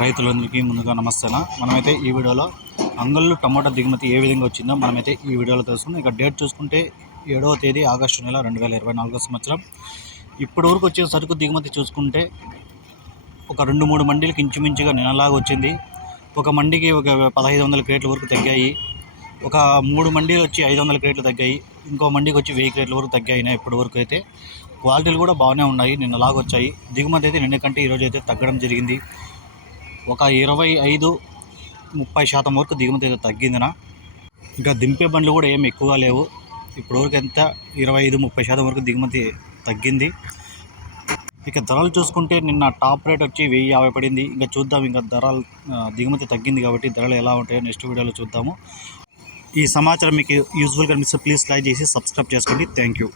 రైతులందరికీ ముందుగా నమస్తేనా. మనమైతే ఈ వీడియోలో అంగళ్ళు టమాటా దిగుమతి ఏ విధంగా వచ్చిందో మనమైతే ఈ వీడియోలో తెలుసుకుందాం. ఇక డేట్ చూసుకుంటే ఏడవ తేదీ ఆగస్టు నెల రెండు వేల ఇరవై నాలుగో సంవత్సరం. ఇప్పటి వరకు వచ్చిన సరుకు దిగుమతి చూసుకుంటే ఒక రెండు మూడు మండీలకు ఇంచుమించుగా నెలలాగా వచ్చింది. ఒక మండికి ఒక పదహైదు వందల క్రేట్ల వరకు తగ్గాయి. ఒక మూడు మండీలు వచ్చి ఐదు వందల క్రేట్లు తగ్గాయి. ఇంకో మండికి వచ్చి వెయ్యి క్రేట్ల వరకు తగ్గాయి ఇప్పటి వరకు అయితే క్వాలిటీలు కూడా బాగానే ఉన్నాయి. నిన్నలాగా వచ్చాయి దిగుమతి అయితే నిన్న కంటే ఈరోజు అయితే తగ్గడం జరిగింది. ఒక ఇరవై ఐదు ముప్పై శాతం వరకు దిగుమతి అయితే తగ్గిందిన. ఇంకా దింపే బండ్లు కూడా ఏమి ఎక్కువగా లేవు. ఇప్పుడు వరకు ఎంత? ఇరవై ఐదు ముప్పై శాతం వరకు దిగుమతి తగ్గింది. ఇక ధరలు చూసుకుంటే నిన్న టాప్ రేట్ వచ్చి వెయ్యి యాభై పడింది. ఇంకా చూద్దాం ఇంకా ధరలు దిగుమతి తగ్గింది కాబట్టి ధరలు ఎలా ఉంటాయో నెక్స్ట్ వీడియోలో చూద్దాము. ఈ సమాచారం మీకు యూజ్ఫుల్గా అనిపిస్తే ప్లీజ్ లైక్ చేసి సబ్స్క్రైబ్ చేసుకోండి. Thank you.